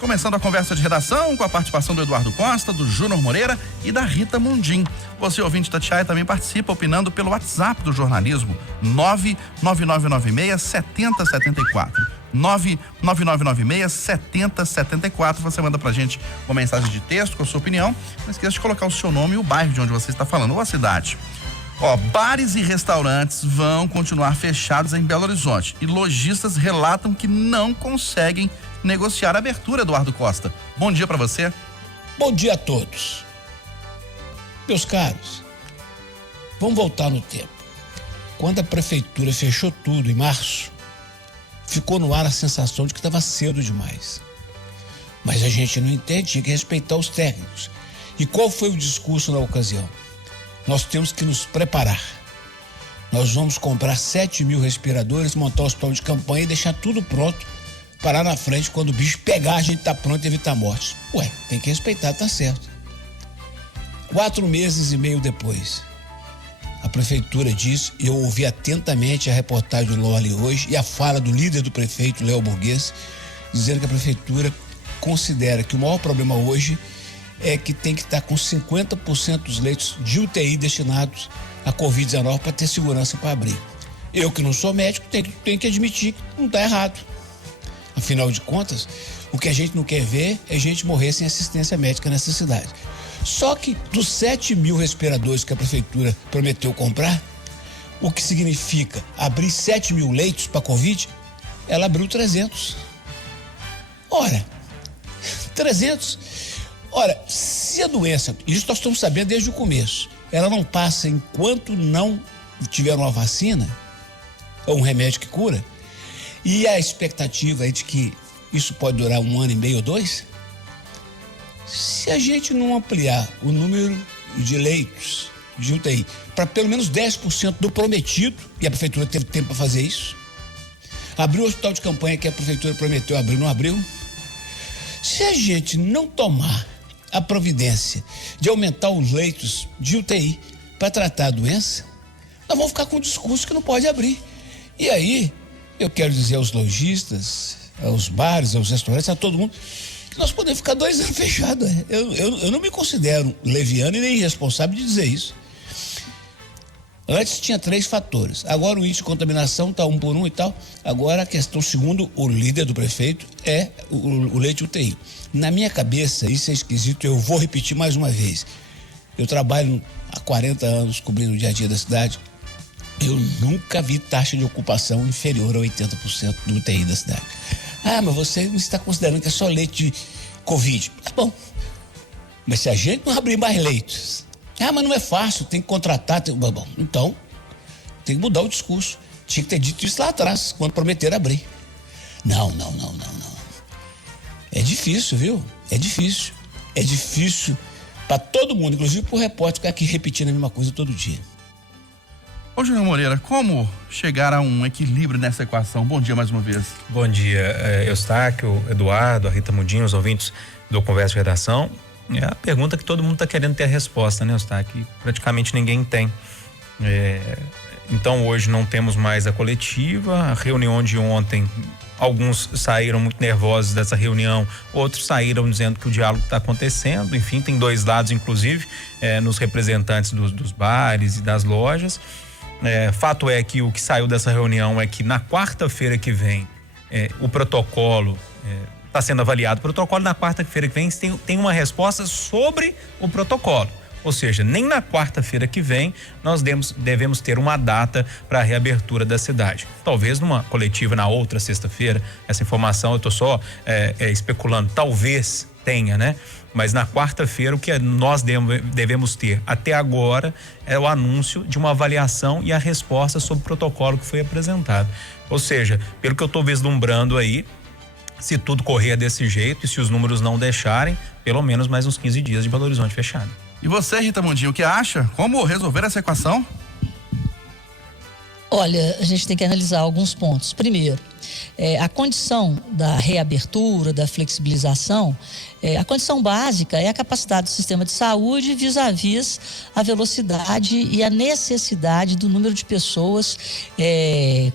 Começando a conversa de redação com a participação do Eduardo Costa, do Júnior Moreira e da Rita Mundim. Você, ouvinte da Tatiaia, também participa opinando pelo WhatsApp do jornalismo 99996-7074. 99996-7074. Você manda pra gente uma mensagem de texto com a sua opinião. Não esqueça de colocar o seu nome e o bairro de onde você está falando, ou a cidade. Bares e restaurantes vão continuar fechados em Belo Horizonte e lojistas relatam que não conseguem negociar a abertura. Eduardo Costa, bom dia para você. Bom dia a todos. Meus caros, vamos voltar no tempo. Quando a prefeitura fechou tudo em março, ficou no ar a sensação de que estava cedo demais. Mas a gente não entende, tinha que respeitar os técnicos. E qual foi o discurso na ocasião? Nós temos que nos preparar. Nós vamos comprar 7.000 respiradores, montar o hospital de campanha e deixar tudo pronto, parar na frente, quando o bicho pegar, a gente tá pronto e evitar mortes. Tem que respeitar, tá certo. 4 meses e meio depois, a prefeitura diz, e eu ouvi atentamente a reportagem do Loli hoje e a fala do líder do prefeito, Léo Burguês, dizendo que a prefeitura considera que o maior problema hoje é que tem que estar com 50% dos leitos de UTI destinados à Covid-19 para ter segurança para abrir. Eu, que não sou médico, tenho que admitir que não está errado. Afinal de contas, o que a gente não quer ver é gente morrer sem assistência médica nessa cidade. Só que dos 7.000 respiradores que a prefeitura prometeu comprar, o que significa abrir 7.000 leitos para Covid, ela abriu 300. 300. Se a doença, isso nós estamos sabendo desde o começo, ela não passa enquanto não tiver uma vacina ou um remédio que cura, e a expectativa é de que isso pode durar 1 ano e meio ou 2, se a gente não ampliar o número de leitos de UTI para pelo menos 10% do prometido, e a prefeitura teve tempo para fazer isso, abriu o hospital de campanha que a prefeitura prometeu abrir, não abriu. Se a gente não tomar a providência de aumentar os leitos de UTI para tratar a doença, nós vamos ficar com um discurso que não pode abrir. E aí, eu quero dizer aos lojistas, aos bares, aos restaurantes, a todo mundo, que nós podemos ficar 2 anos fechados. Eu não me considero leviano e nem irresponsável de dizer isso. Antes tinha 3 fatores. Agora o índice de contaminação está 1 por 1 e tal. Agora a questão, segundo o líder do prefeito, é o leite UTI. Na minha cabeça, isso é esquisito, eu vou repetir mais uma vez. Eu trabalho há 40 anos cobrindo o dia a dia da cidade. Eu nunca vi taxa de ocupação inferior a 80% do UTI da cidade. Mas você não está considerando que é só leite de Covid. Tá bom. Mas se a gente não abrir mais leitos... mas não é fácil, tem que contratar. Bom, então, tem que mudar o discurso. Tinha que ter dito isso lá atrás, quando prometeram abrir. Não. É difícil, viu? É difícil. É difícil para todo mundo, inclusive pro repórter ficar aqui repetindo a mesma coisa todo dia. Ô, Júnior Moreira, como chegar a um equilíbrio nessa equação? Bom dia mais uma vez. Bom dia, Eustáquio, Eduardo, a Rita Mundinho, os ouvintes do Conversa de Redação. É a pergunta que todo mundo está querendo ter a resposta, né, Eustáquio? Que praticamente ninguém tem. Então hoje não temos mais a coletiva, a reunião de ontem, alguns saíram muito nervosos dessa reunião, outros saíram dizendo que o diálogo está acontecendo, enfim, tem 2 lados inclusive, nos representantes dos bares e das lojas. Fato é que o que saiu dessa reunião é que na quarta-feira que vem o protocolo está sendo avaliado. O protocolo na quarta-feira que vem tem uma resposta sobre o protocolo. Ou seja, nem na quarta-feira que vem nós devemos ter uma data para a reabertura da cidade. Talvez numa coletiva na outra sexta-feira, essa informação eu estou só especulando, talvez tenha, né? Mas na quarta-feira o que nós devemos ter até agora é o anúncio de uma avaliação e a resposta sobre o protocolo que foi apresentado. Ou seja, pelo que eu estou vislumbrando aí, se tudo correr desse jeito e se os números não deixarem, pelo menos mais uns 15 dias de Belo Horizonte fechado. E você, Rita Mundinho, o que acha? Como resolver essa equação? Olha, a gente tem que analisar alguns pontos. Primeiro, a condição da reabertura, da flexibilização, a condição básica é a capacidade do sistema de saúde vis-à-vis a velocidade e a necessidade do número de pessoas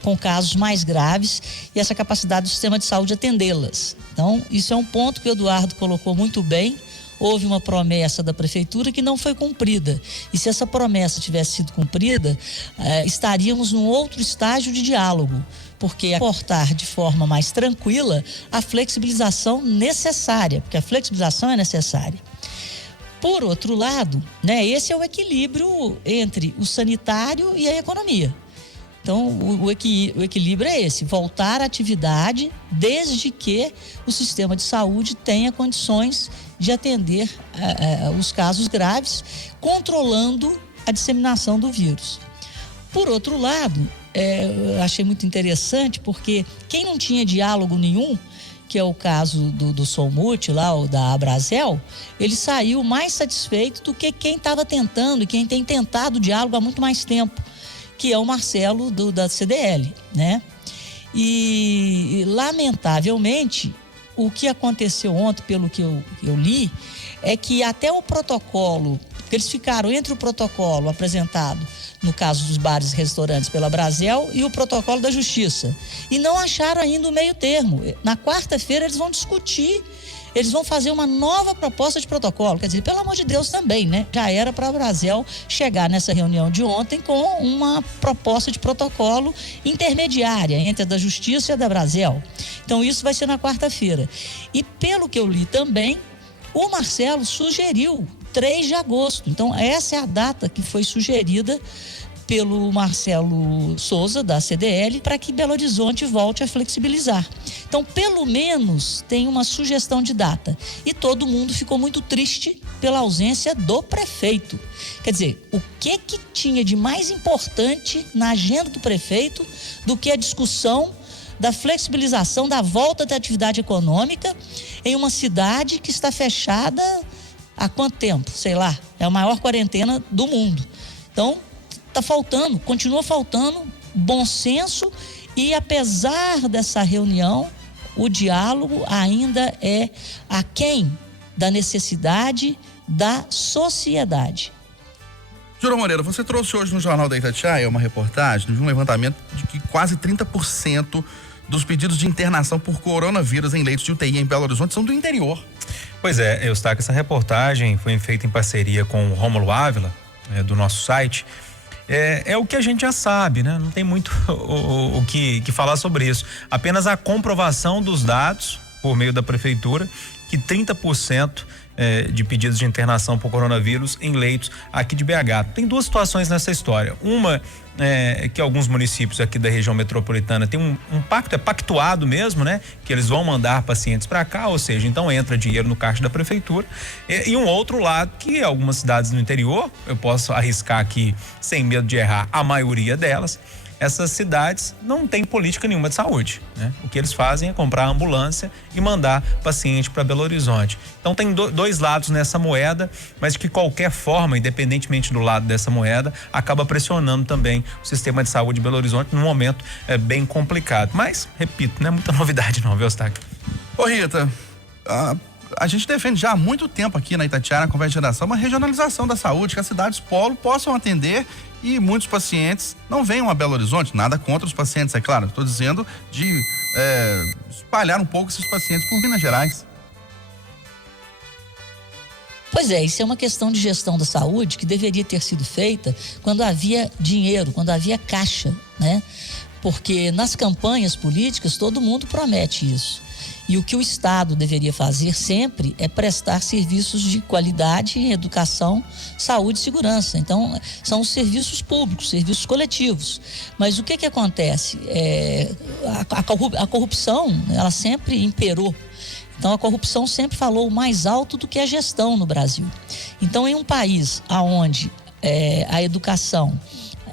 com casos mais graves e essa capacidade do sistema de saúde atendê-las. Então, isso é um ponto que o Eduardo colocou muito bem. Houve uma promessa da prefeitura que não foi cumprida. E se essa promessa tivesse sido cumprida, estaríamos num outro estágio de diálogo, porque aportar de forma mais tranquila a flexibilização necessária, porque a flexibilização é necessária. Por outro lado, esse é o equilíbrio entre o sanitário e a economia. Então, o equilíbrio é esse: voltar à atividade desde que o sistema de saúde tenha condições de atender os casos graves, controlando a disseminação do vírus. Por outro lado, eu achei muito interessante, porque quem não tinha diálogo nenhum, que é o caso do Solmut, lá, o da Abrazel, ele saiu mais satisfeito do que quem estava tentando e quem tem tentado o diálogo há muito mais tempo, que é o Marcelo da CDL, né? E lamentavelmente, o que aconteceu ontem, pelo que eu li, é que até o protocolo, porque eles ficaram entre o protocolo apresentado, no caso dos bares e restaurantes, pela Abrazel, e o protocolo da Justiça, e não acharam ainda o meio termo. Na quarta-feira eles vão discutir, eles vão fazer uma nova proposta de protocolo. Quer dizer, pelo amor de Deus também, né? Já era para a Abrazel chegar nessa reunião de ontem com uma proposta de protocolo intermediária entre a da Justiça e a da Abrazel. Então isso vai ser na quarta-feira. E pelo que eu li também, o Marcelo sugeriu 3 de agosto. Então essa é a data que foi sugerida pelo Marcelo Souza, da CDL, para que Belo Horizonte volte a flexibilizar. Então, pelo menos, tem uma sugestão de data. E todo mundo ficou muito triste pela ausência do prefeito. Quer dizer, o que tinha de mais importante na agenda do prefeito do que a discussão da flexibilização, da volta da atividade econômica em uma cidade que está fechada há quanto tempo? Sei lá, é a maior quarentena do mundo. Então, continua faltando bom senso e, apesar dessa reunião, o diálogo ainda é aquém da necessidade da sociedade. Jura Moreira, você trouxe hoje no Jornal da Itatiaia uma reportagem de um levantamento de que quase 30% dos pedidos de internação por coronavírus em leitos de UTI em Belo Horizonte são do interior. Pois é, Eustáquio, essa reportagem foi feita em parceria com o Rômulo Ávila, do nosso site. É o que a gente já sabe, né? Não tem muito o que falar sobre isso. Apenas a comprovação dos dados por meio da prefeitura que 30% de pedidos de internação por coronavírus em leitos aqui de BH. Tem 2 situações nessa história. Uma que alguns municípios aqui da região metropolitana tem um pacto, é pactuado mesmo, né? Que eles vão mandar pacientes para cá, ou seja, então entra dinheiro no caixa da prefeitura. E um outro lado que algumas cidades no interior, eu posso arriscar aqui sem medo de errar, a maioria delas, essas cidades não têm política nenhuma de saúde, né? O que eles fazem é comprar ambulância e mandar paciente para Belo Horizonte. Então tem 2 lados nessa moeda, mas de que qualquer forma, independentemente do lado dessa moeda, acaba pressionando também o sistema de saúde de Belo Horizonte num momento bem complicado. Mas, repito, não é muita novidade não, viu, Eustáquio? Ô Rita, a gente defende já há muito tempo aqui na Itatiaia, na Conversa de Geração, uma regionalização da saúde, que as cidades polo possam atender e muitos pacientes não venham a Belo Horizonte. Nada contra os pacientes, é claro. Estou dizendo de espalhar um pouco esses pacientes por Minas Gerais. Pois é, isso é uma questão de gestão da saúde que deveria ter sido feita quando havia dinheiro, quando havia caixa, né? Porque nas campanhas políticas todo mundo promete isso. E o que o Estado deveria fazer sempre é prestar serviços de qualidade em educação, saúde e segurança. Então, são os serviços públicos, serviços coletivos. Mas o que acontece? A corrupção, ela sempre imperou. Então, a corrupção sempre falou mais alto do que a gestão no Brasil. Então, em um país onde a educação,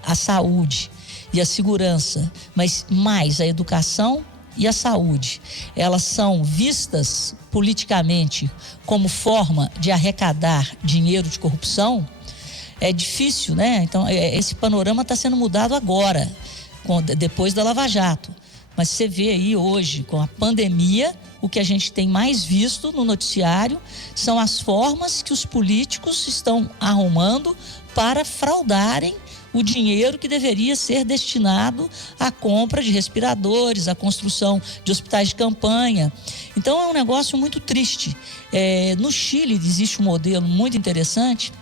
a saúde e a segurança, mas mais a educação e a saúde, elas são vistas politicamente como forma de arrecadar dinheiro de corrupção, é difícil, né? Então, esse panorama está sendo mudado agora. depois da Lava Jato. Mas você vê aí hoje, com a pandemia, o que a gente tem mais visto no noticiário são as formas que os políticos estão arrumando para fraudarem o dinheiro que deveria ser destinado à compra de respiradores, à construção de hospitais de campanha. Então é um negócio muito triste. No Chile existe um modelo muito interessante,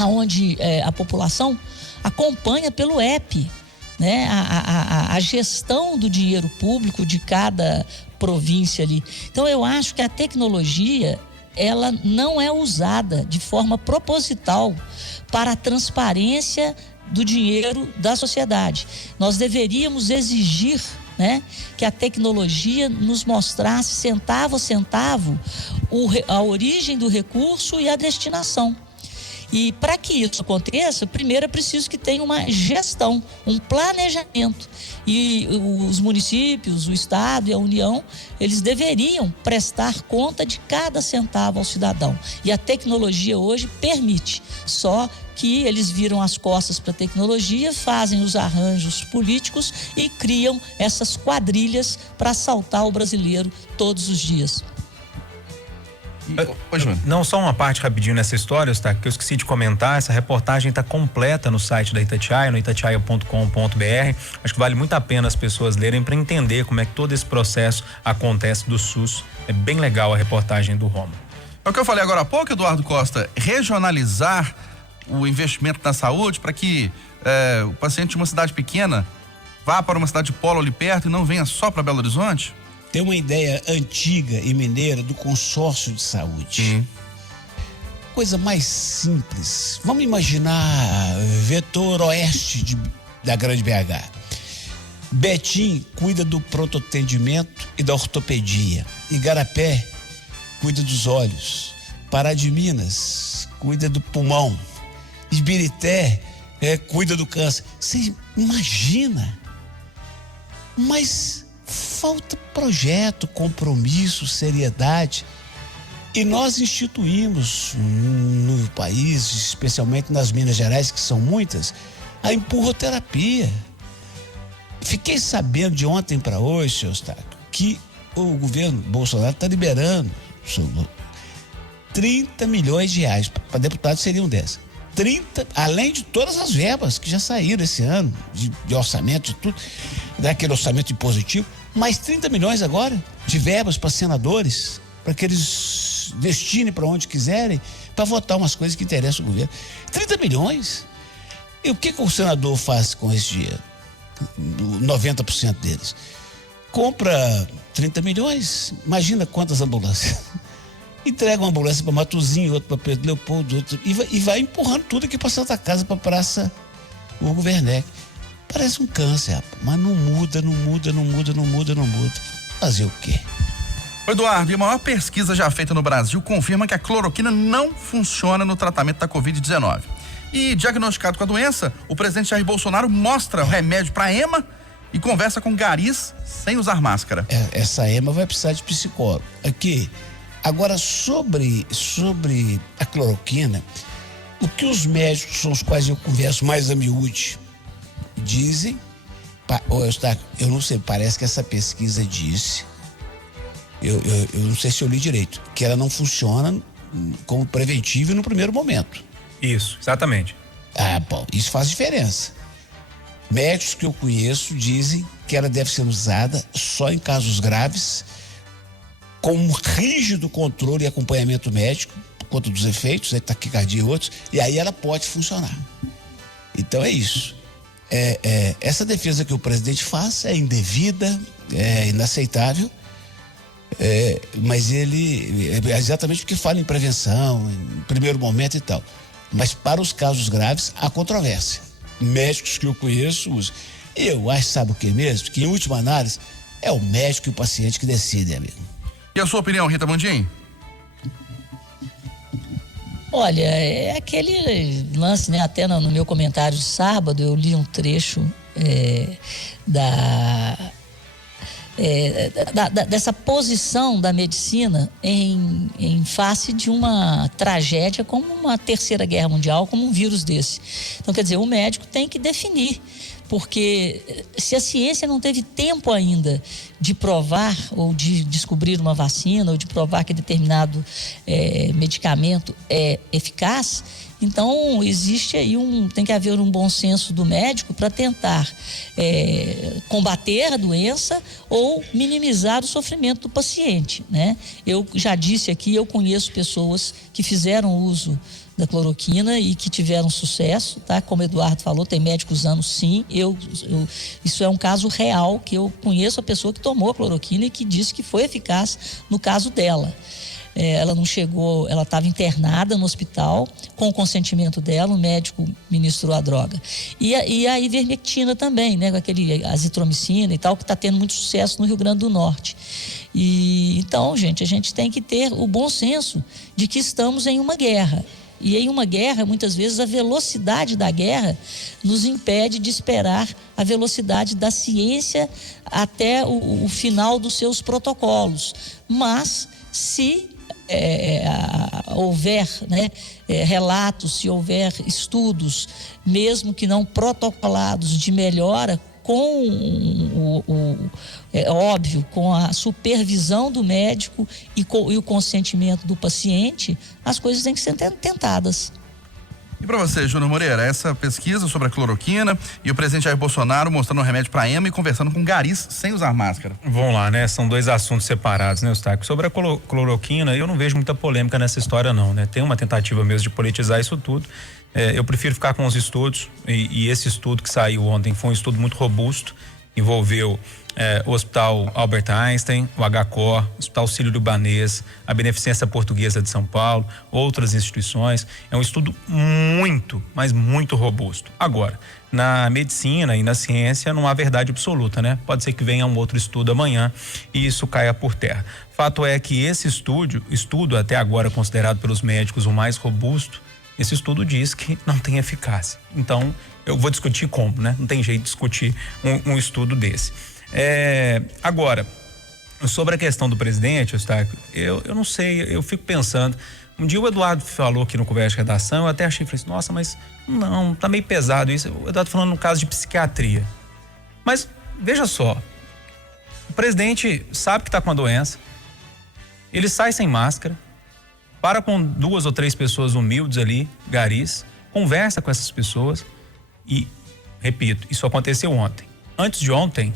onde a população acompanha pelo app, né, a gestão do dinheiro público de cada província ali. Então eu acho que a tecnologia, ela não é usada de forma proposital para a transparência do dinheiro da sociedade. Nós deveríamos exigir, né, que a tecnologia nos mostrasse centavo a centavo a origem do recurso e a destinação. E para que isso aconteça, primeiro é preciso que tenha uma gestão, um planejamento. E os municípios, o Estado e a União, eles deveriam prestar conta de cada centavo ao cidadão. E a tecnologia hoje permite, só que eles viram as costas para a tecnologia, fazem os arranjos políticos e criam essas quadrilhas para assaltar o brasileiro todos os dias. Não, só uma parte rapidinho nessa história, tá? Que eu esqueci de comentar. Essa reportagem está completa no site da Itatiaia, no itatiaia.com.br. Acho que vale muito a pena as pessoas lerem para entender como é que todo esse processo acontece do SUS. É bem legal a reportagem do Roma. É o que eu falei agora há pouco, Eduardo Costa, regionalizar o investimento na saúde para que o paciente de uma cidade pequena vá para uma cidade de polo ali perto e não venha só para Belo Horizonte? Tem uma ideia antiga e mineira do consórcio de saúde. Coisa mais simples. Vamos imaginar vetor oeste da Grande BH. Betim cuida do pronto atendimento e da ortopedia. Igarapé cuida dos olhos. Pará de Minas cuida do pulmão. Ibirité cuida do câncer. Você imagina? Mas falta projeto, compromisso, seriedade. E nós instituímos no país, especialmente nas Minas Gerais, que são muitas, a empurroterapia. Fiquei sabendo de ontem para hoje, senhor Eustáquio, que o governo Bolsonaro está liberando 30 milhões de reais. Para deputados seriam 10. 30, além de todas as verbas que já saíram esse ano, de orçamento, de tudo, daquele orçamento impositivo, mais 30 milhões agora de verbas para senadores, para que eles destinem para onde quiserem, para votar umas coisas que interessam o governo. 30 milhões. E o que o senador faz com esse dinheiro? 90% deles. Compra 30 milhões, imagina quantas ambulâncias. Entrega uma ambulância para Matozinho, outra para Pedro Leopoldo, outro, e vai empurrando tudo aqui para Santa Casa, para Praça Hugo Werneck. Parece um câncer, rapaz, mas não muda. Fazer o quê? Eduardo, e a maior pesquisa já feita no Brasil confirma que a cloroquina não funciona no tratamento da Covid-19. E diagnosticado com a doença, o presidente Jair Bolsonaro mostra o remédio para EMA e conversa com garis sem usar máscara. Essa EMA vai precisar de psicólogo. Aqui. Agora, sobre a cloroquina, o que os médicos com os quais eu converso mais a miúde dizem, eu não sei, parece que essa pesquisa disse, eu não sei se eu li direito, que ela não funciona como preventiva no primeiro momento. Isso, exatamente. Bom, isso faz diferença. Médicos que eu conheço dizem que ela deve ser usada só em casos graves, com um rígido controle e acompanhamento médico, por conta dos efeitos, taquicardia e outros, e aí ela pode funcionar. Então é isso. Essa defesa que o presidente faz é indevida, é inaceitável, mas ele é exatamente porque fala em prevenção, em primeiro momento e tal. Mas para os casos graves, há controvérsia. Médicos que eu conheço usam. Eu acho, sabe o que mesmo? Que em última análise, é o médico e o paciente que decidem, amigo. E a sua opinião, Rita Mundim? Olha, é aquele lance, né? Até no meu comentário de sábado eu li um trecho dessa posição da medicina em face de uma tragédia como uma terceira guerra mundial, como um vírus desse. Então, quer dizer, o médico tem que definir, porque se a ciência não teve tempo ainda de provar ou de descobrir uma vacina ou de provar que determinado medicamento é eficaz, então existe aí tem que haver um bom senso do médico para tentar combater a doença ou minimizar o sofrimento do paciente, né? Eu já disse aqui, eu conheço pessoas que fizeram uso da cloroquina e que tiveram sucesso, tá? Como o Eduardo falou, tem médico usando sim. Isso é um caso real, que eu conheço a pessoa que tomou a cloroquina e que disse que foi eficaz no caso dela. Ela não chegou, ela estava internada no hospital, com o consentimento dela, o médico ministrou a droga. E a ivermectina também, né? Com aquele azitromicina e tal, que está tendo muito sucesso no Rio Grande do Norte. Então, gente, a gente tem que ter o bom senso de que estamos em uma guerra. E em uma guerra, muitas vezes, a velocidade da guerra nos impede de esperar a velocidade da ciência até o final dos seus protocolos. Mas, se houver, né, relatos, se houver estudos, mesmo que não protocolados, de melhora, com óbvio, com a supervisão do médico e o consentimento do paciente, as coisas têm que ser tentadas. E para você, Júnior Moreira, essa pesquisa sobre a cloroquina e o presidente Jair Bolsonaro mostrando um remédio para ema e conversando com garis sem usar máscara. Vamos lá, né? São dois assuntos separados, né, Eustáquio? Sobre a cloroquina, eu não vejo muita polêmica nessa história, não, né? Tem uma tentativa mesmo de politizar isso tudo. Eu prefiro ficar com os estudos, e esse estudo que saiu ontem foi um estudo muito robusto, envolveu o Hospital Albert Einstein, o HCOR, o Hospital Sírio-Libanês, a Beneficência Portuguesa de São Paulo, outras instituições. É um estudo muito, mas muito robusto. Agora, na medicina e na ciência não há verdade absoluta, né? Pode ser que venha um outro estudo amanhã e isso caia por terra. Fato é que esse estudo até agora considerado pelos médicos o mais robusto, esse estudo diz que não tem eficácia. Então, eu vou discutir como, né? Não tem jeito de discutir um estudo desse. Agora, sobre a questão do presidente, Eustáquio, eu não sei, eu fico pensando. Um dia o Eduardo falou aqui no Conversa de Redação, eu até achei, falei assim, nossa, mas não, tá meio pesado isso. O Eduardo falando no caso de psiquiatria. Mas, veja só, o presidente sabe que tá com a doença, ele sai sem máscara, para com 2 ou 3 pessoas humildes ali, garis, conversa com essas pessoas e, repito, isso aconteceu ontem. Antes de ontem,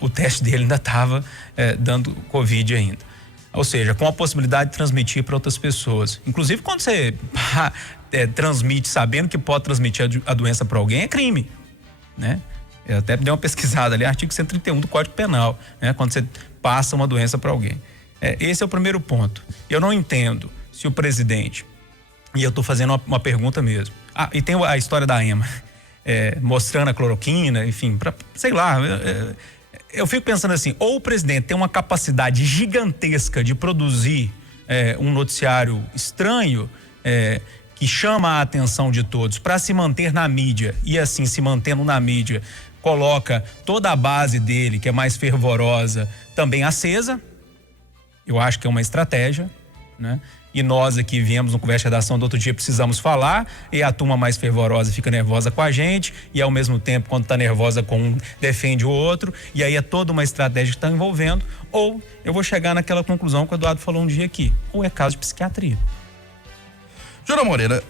o teste dele ainda estava dando Covid ainda. Ou seja, com a possibilidade de transmitir para outras pessoas. Inclusive, quando você transmite sabendo que pode transmitir a doença para alguém, é crime, né? Eu até dei uma pesquisada ali, artigo 131 do Código Penal, né? Quando você passa uma doença para alguém. Esse é o primeiro ponto. Eu não entendo se o presidente, e eu estou fazendo uma pergunta mesmo. E tem a história da ema, mostrando a cloroquina, enfim, sei lá. Eu fico pensando assim, ou o presidente tem uma capacidade gigantesca de produzir um noticiário estranho, que chama a atenção de todos para se manter na mídia, e assim, se mantendo na mídia, coloca toda a base dele, que é mais fervorosa, também acesa. Eu acho que é uma estratégia, né? E nós aqui viemos no Conversa de Redação do outro dia, precisamos falar, e a turma mais fervorosa fica nervosa com a gente, e ao mesmo tempo, quando está nervosa com um, defende o outro, e aí é toda uma estratégia que está envolvendo. Ou eu vou chegar naquela conclusão que o Eduardo falou um dia aqui, ou é caso de psiquiatria. Júnior Moreira,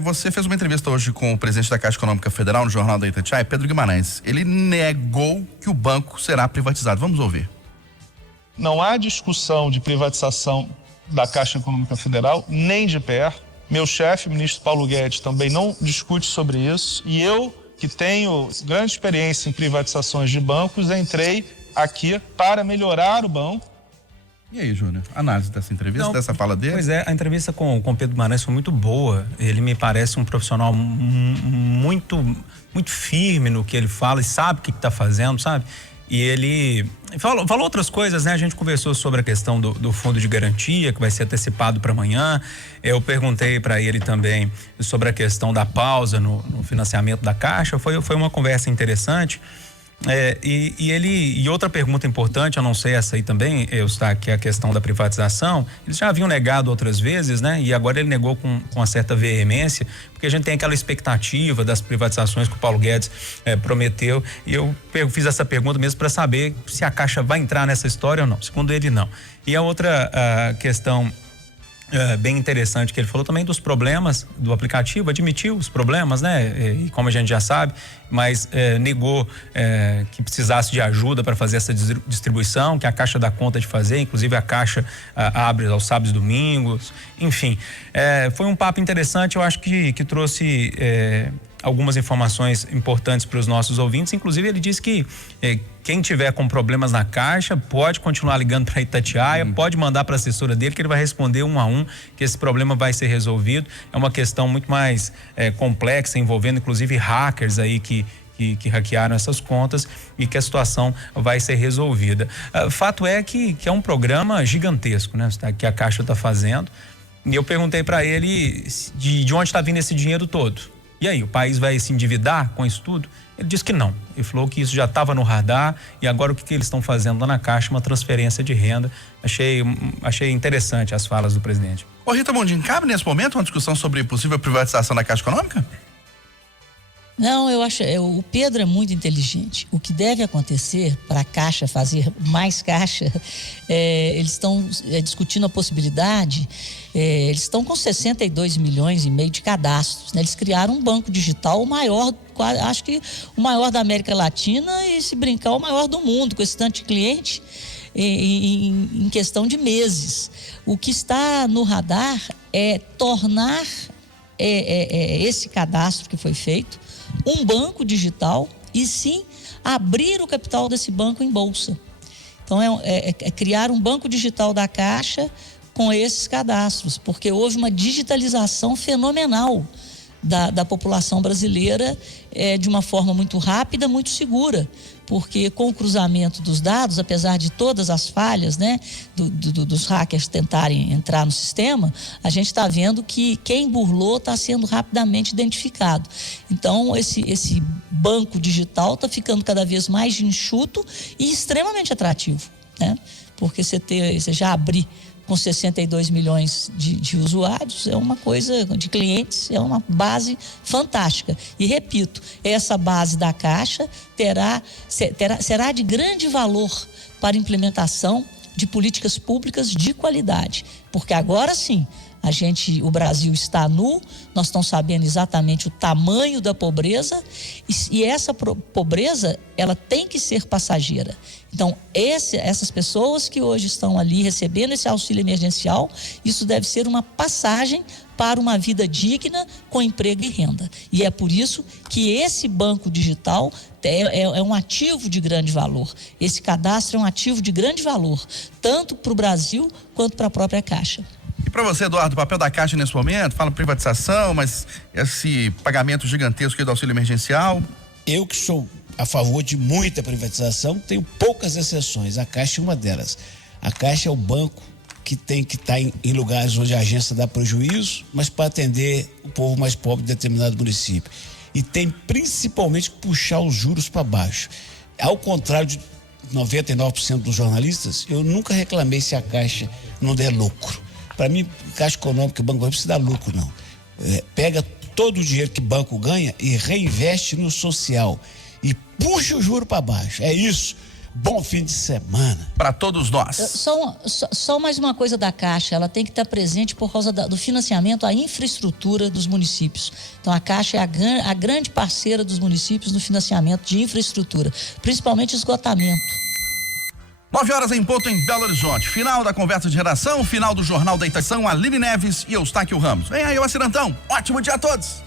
você fez uma entrevista hoje com o presidente da Caixa Econômica Federal no Jornal da Itatiaia, Pedro Guimarães. Ele negou que o banco será privatizado. Vamos ouvir. Não há discussão de privatização da Caixa Econômica Federal, nem de perto. Meu chefe, o ministro Paulo Guedes, também não discute sobre isso. E eu, que tenho grande experiência em privatizações de bancos, entrei aqui para melhorar o banco. E aí, Júnior, análise dessa entrevista, dessa fala dele? Pois a entrevista com o Pedro Guimarães foi muito boa. Ele me parece um profissional muito firme no que ele fala e sabe o que está fazendo, sabe? E ele falou outras coisas, né? A gente conversou sobre a questão do fundo de garantia, que vai ser antecipado para amanhã. Eu perguntei para ele também sobre a questão da pausa no financiamento da Caixa. Foi uma conversa interessante. E outra pergunta importante, eu não sei essa aí também, que é a questão da privatização. Eles já haviam negado outras vezes, né? E agora ele negou com uma certa veemência, porque a gente tem aquela expectativa das privatizações que o Paulo Guedes prometeu. E eu fiz essa pergunta mesmo para saber se a Caixa vai entrar nessa história ou não. Segundo ele, não. E a outra questão bem interessante que ele falou também dos problemas do aplicativo, admitiu os problemas, né? E como a gente já sabe, mas negou que precisasse de ajuda para fazer essa distribuição, que a Caixa dá conta de fazer, inclusive a Caixa abre aos sábados e domingos, enfim. Foi um papo interessante, eu acho que trouxe algumas informações importantes para os nossos ouvintes. Inclusive ele disse que quem tiver com problemas na Caixa pode continuar ligando para Itatiaia, pode mandar para a assessora dele que ele vai responder um a um, que esse problema vai ser resolvido. É uma questão muito mais complexa, envolvendo inclusive hackers aí que hackearam essas contas, e que a situação vai ser resolvida. Fato é que é um programa gigantesco, né? Que a Caixa está fazendo. E eu perguntei para ele de onde está vindo esse dinheiro todo. E aí, o país vai se endividar com isso tudo? Ele disse que não. Ele falou que isso já estava no radar e agora o que eles estão fazendo lá na Caixa, uma transferência de renda. Achei interessante as falas do presidente. Ô Rita Mundim, cabe nesse momento uma discussão sobre possível privatização da Caixa Econômica? Não, eu acho, o Pedro é muito inteligente. O que deve acontecer para a Caixa fazer mais caixa, eles estão discutindo a possibilidade, eles estão com 62 milhões e meio de cadastros, né? Eles criaram um banco digital, o maior, acho que o maior da América Latina e, se brincar, o maior do mundo, com esse tanto de cliente em questão de meses. O que está no radar é tornar esse cadastro que foi feito um banco digital e sim abrir o capital desse banco em bolsa. Então é criar um banco digital da Caixa com esses cadastros, porque houve uma digitalização fenomenal da população brasileira de uma forma muito rápida, muito segura, porque com o cruzamento dos dados, apesar de todas as falhas, né, dos hackers tentarem entrar no sistema, a gente está vendo que quem burlou está sendo rapidamente identificado. Então esse banco digital está ficando cada vez mais enxuto e extremamente atrativo, né? Porque você já abrir com 62 milhões de usuários, é uma coisa, de clientes, é uma base fantástica. E repito, essa base da Caixa será de grande valor para a implementação de políticas públicas de qualidade. Porque agora sim, o Brasil está nu, nós estamos sabendo exatamente o tamanho da pobreza e essa pobreza, ela tem que ser passageira. Então, essas pessoas que hoje estão ali recebendo esse auxílio emergencial, isso deve ser uma passagem para uma vida digna com emprego e renda. E é por isso que esse banco digital é um ativo de grande valor. Esse cadastro é um ativo de grande valor, tanto para o Brasil quanto para a própria Caixa. E para você, Eduardo, o papel da Caixa nesse momento, fala privatização, mas esse pagamento gigantesco do auxílio emergencial? Eu que sou a favor de muita privatização, tenho poucas exceções, a Caixa é uma delas. A Caixa é o banco que tem que estar em lugares onde a agência dá prejuízo, mas para atender o povo mais pobre de determinado município. E tem principalmente que puxar os juros para baixo. Ao contrário de 99% dos jornalistas, eu nunca reclamei se a Caixa não der lucro. Para mim, Caixa Econômica e Banco não precisa dar lucro, não. Pega todo o dinheiro que o banco ganha e reinveste no social. E puxa o juro para baixo. É isso. Bom fim de semana. Para todos nós. Só mais uma coisa da Caixa, ela tem que estar presente por causa do financiamento à infraestrutura dos municípios. Então a Caixa é a grande parceira dos municípios no financiamento de infraestrutura, principalmente esgotamento. 9h em ponto em Belo Horizonte. Final da conversa de redação, final do Jornal da Itação, Aline Neves e Eustáquio Ramos. Vem aí, o Acidentão. Ótimo dia a todos.